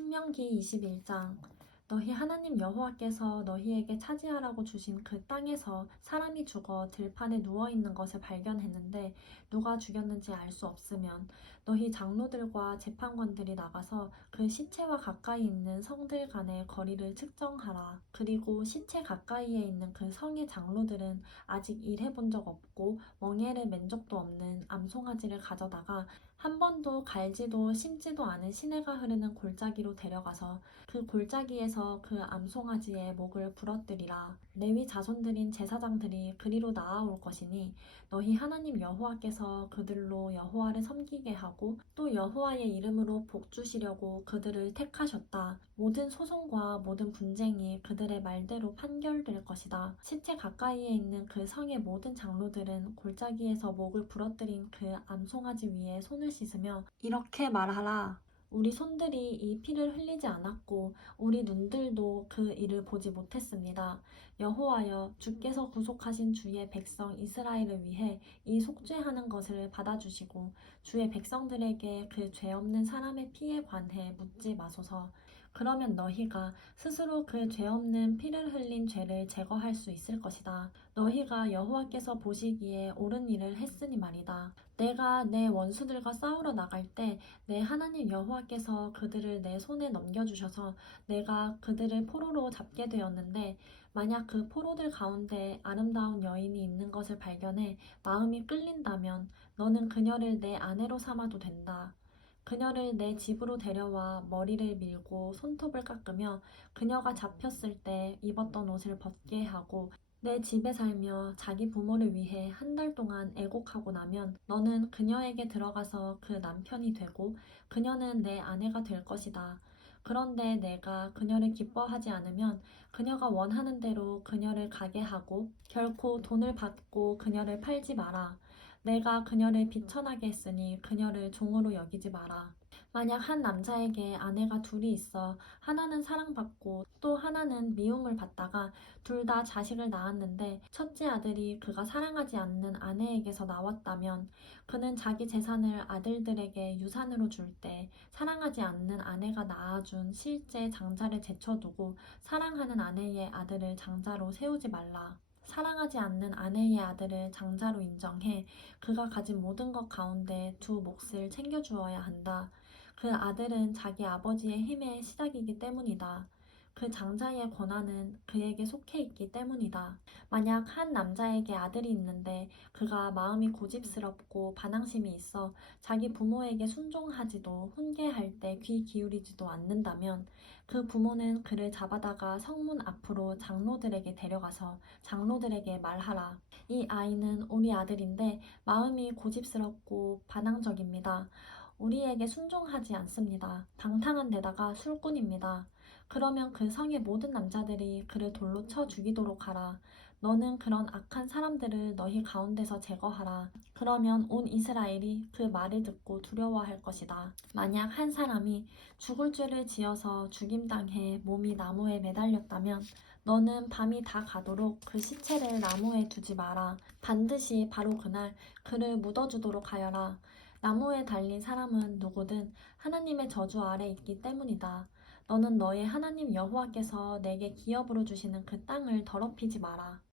신명기 21장 너희 하나님 여호와께서 너희에게 차지하라고 주신 그 땅에서 사람이 죽어 들판에 누워 있는 것을 발견했는데 누가 죽였는지 알 수 없으면 너희 장로들과 재판관들이 나가서 그 시체와 가까이 있는 성들 간의 거리를 측정하라. 그리고 시체 가까이에 있는 그 성의 장로들은 아직 일해 본 적 없고 멍에를 맨 적도 없는 암송아지를 가져다가 한 번도 갈지도 심지도 않은 시내가 흐르는 골짜기로 데려가서 그 골짜기에서 그 암송아지의 목을 부러뜨리라. 레위 자손들인 제사장들이 그리로 나아올 것이니 너희 하나님 여호와께서 그들로 여호와를 섬기게 하고 또 여호와의 이름으로 복 주시려고 그들을 택하셨다. 모든 소송과 모든 분쟁이 그들의 말대로 판결될 것이다. 시체 가까이에 있는 그 성의 모든 장로들은 골짜기에서 목을 부러뜨린 그 암송아지 위에 손을 씻으며 이렇게 말하라. 우리 손들이 이 피를 흘리지 않았고 우리 눈들도 그 일을 보지 못했습니다. 여호와여 주께서 구속하신 주의 백성 이스라엘을 위해 이 속죄하는 것을 받아주시고 주의 백성들에게 그 죄 없는 사람의 피에 관해 묻지 마소서. 그러면 너희가 스스로 그 죄 없는 피를 흘린 죄를 제거할 수 있을 것이다. 너희가 여호와께서 보시기에 옳은 일을 했으니 말이다. 내가 내 원수들과 싸우러 나갈 때 내 하나님 여호와께서 그들을 내 손에 넘겨주셔서 내가 그들을 포로로 잡게 되었는데 만약 그 포로들 가운데 아름다운 여인이 있는 것을 발견해 마음이 끌린다면 너는 그녀를 내 아내로 삼아도 된다. 그녀를 내 집으로 데려와 머리를 밀고 손톱을 깎으며 그녀가 잡혔을 때 입었던 옷을 벗게 하고 내 집에 살며 자기 부모를 위해 한 달 동안 애곡하고 나면 너는 그녀에게 들어가서 그 남편이 되고 그녀는 내 아내가 될 것이다. 그런데 내가 그녀를 기뻐하지 않으면 그녀가 원하는 대로 그녀를 가게 하고 결코 돈을 받고 그녀를 팔지 마라. 내가 그녀를 비천하게 했으니 그녀를 종으로 여기지 마라. 만약 한 남자에게 아내가 둘이 있어 하나는 사랑받고 또 하나는 미움을 받다가 둘 다 자식을 낳았는데 첫째 아들이 그가 사랑하지 않는 아내에게서 나왔다면 그는 자기 재산을 아들들에게 유산으로 줄 때 사랑하지 않는 아내가 낳아준 실제 장자를 제쳐두고 사랑하는 아내의 아들을 장자로 세우지 말라. 사랑하지 않는 아내의 아들을 장자로 인정해 그가 가진 모든 것 가운데 두 몫을 챙겨주어야 한다. 그 아들은 자기 아버지의 힘의 시작이기 때문이다. 그 장자의 권한은 그에게 속해 있기 때문이다. 만약 한 남자에게 아들이 있는데 그가 마음이 고집스럽고 반항심이 있어 자기 부모에게 순종하지도 훈계할 때 귀 기울이지도 않는다면 그 부모는 그를 잡아다가 성문 앞으로 장로들에게 데려가서 장로들에게 말하라. 이 아이는 우리 아들인데 마음이 고집스럽고 반항적입니다. 우리에게 순종하지 않습니다. 방탕한 데다가 술꾼입니다. 그러면 그 성의 모든 남자들이 그를 돌로 쳐 죽이도록 하라. 너는 그런 악한 사람들을 너희 가운데서 제거하라. 그러면 온 이스라엘이 그 말을 듣고 두려워할 것이다. 만약 한 사람이 죽을 죄를 지어서 죽임당해 몸이 나무에 매달렸다면 너는 밤이 다 가도록 그 시체를 나무에 두지 마라. 반드시 바로 그날 그를 묻어주도록 하여라. 나무에 달린 사람은 누구든 하나님의 저주 아래 있기 때문이다. 너는 너의 하나님 여호와께서 내게 기업으로 주시는 그 땅을 더럽히지 마라.